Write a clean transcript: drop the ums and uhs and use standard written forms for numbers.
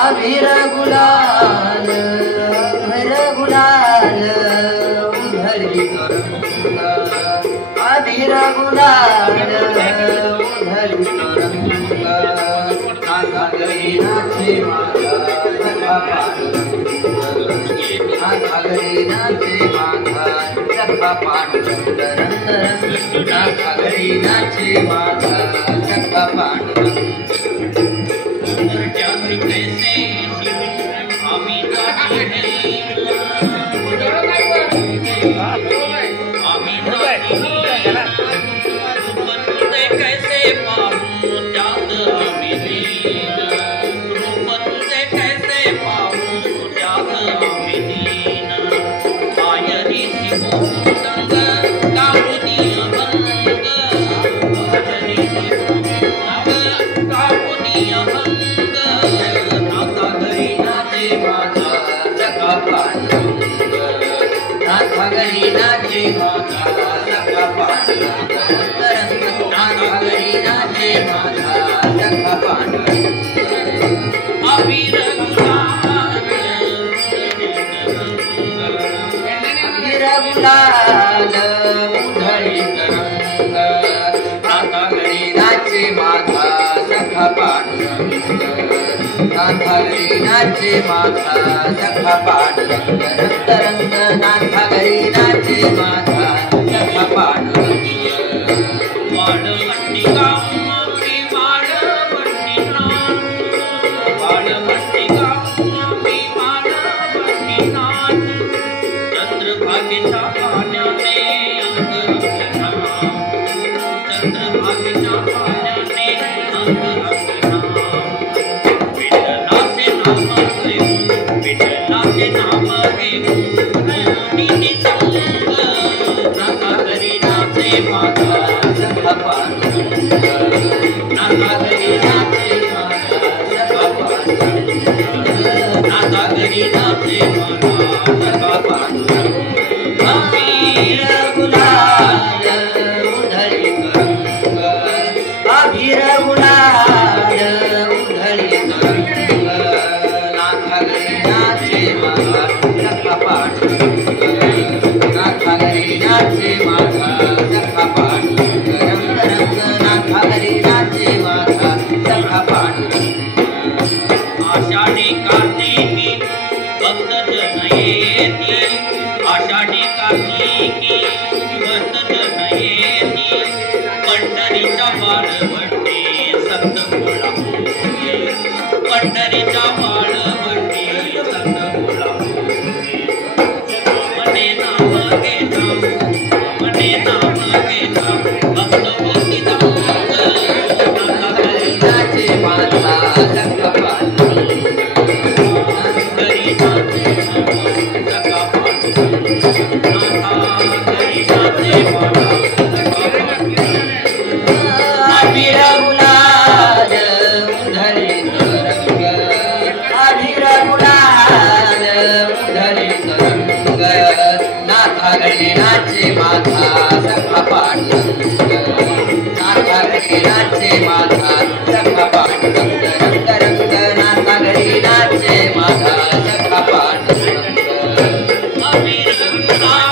अबीर गुलाल उधळी तरंग अबीर गुलाल उधळी तरंग नाथा घरी नाचे माझा सखा पांडुरंग नाथा घरी नाचे माझा सखा पांडुरंग रंग रंग नाथा घरी नाचे माझा सखा पांडुरंग कैसे आम्ही कैसे पाहू त्यात आम्ही दीन रूप तुझे कैसे पाहू त्यात आम्ही दीन पायरी शिवंग काहुनी अभंग पायरी शिवंग काहुनी अभंग नाथा घरी नाचे माझा सखा पांडुरंग नाथा घरी नाचे माझा सखा पांडुरंग नाथा घरी नाचे माझा सखा पांडुरंग अबीर गुलाल उधळी तरंग नाथा घरी नाचे माझा सखा पांडुरंग नाथा घरी नाचे माझा सखा पांडुरंग रंग रंग नाथा घरी नाचे माझा सखा पांडुरंग वाडवंटी गावची वाडवंटी नाच वाडवंटी गावची वाडवंटी नाच चंद्रभागेच्या पाण्याने अंगरंगना चंद्रभागेच्या पाण्याने अंगरंगना विठ्ठलाचे नाम घेऊ विठ्ठलाचे नाम घेऊ मुनीनी संग नाथा घरी नाचे माझा सखा पांडुरंग नाथा घरी नाचे माझा सखा पांडुरंग नाथा घरी नाचे माझा सखा पांडुरंग अबीर गुलाल उधळी तरंग अबीर गुलाल उधळी तरंग नाथा घरी नाचे माझा सखा पांडुरंग नाथा घरी नाचे माझा सखा पांडुरंग रंग रंग नाथा घरी नाचे माझा सखा पांडुरंग आषाढी कार्तिकी भक्तजन येती आषाढी कार्तिकी भक्तजन येती पंढरीच्या बाळवटी संत गोळा होती पंढरीच्या बाळवटी संत गोळा होती मने नाम घेता मने नाम घेता भक्त होती दंग नाथा घरी नाचे माझा सखा पांडुरंग घरी नाचे सखा पांडुरंग नाथा घरी नाचे माझा सखा पांडुरंग अबीर गुलाल उधळी तरंग अबीर गुलाल उधळी तरंग नाथा घरी नाचे माझा सखा पांडुरंग नाथा घरी नाचे माझा सखा पांडुरंग रंग रंग नाथा घरी नाचे माझा सखा पांडुरंग अबीर गुलाल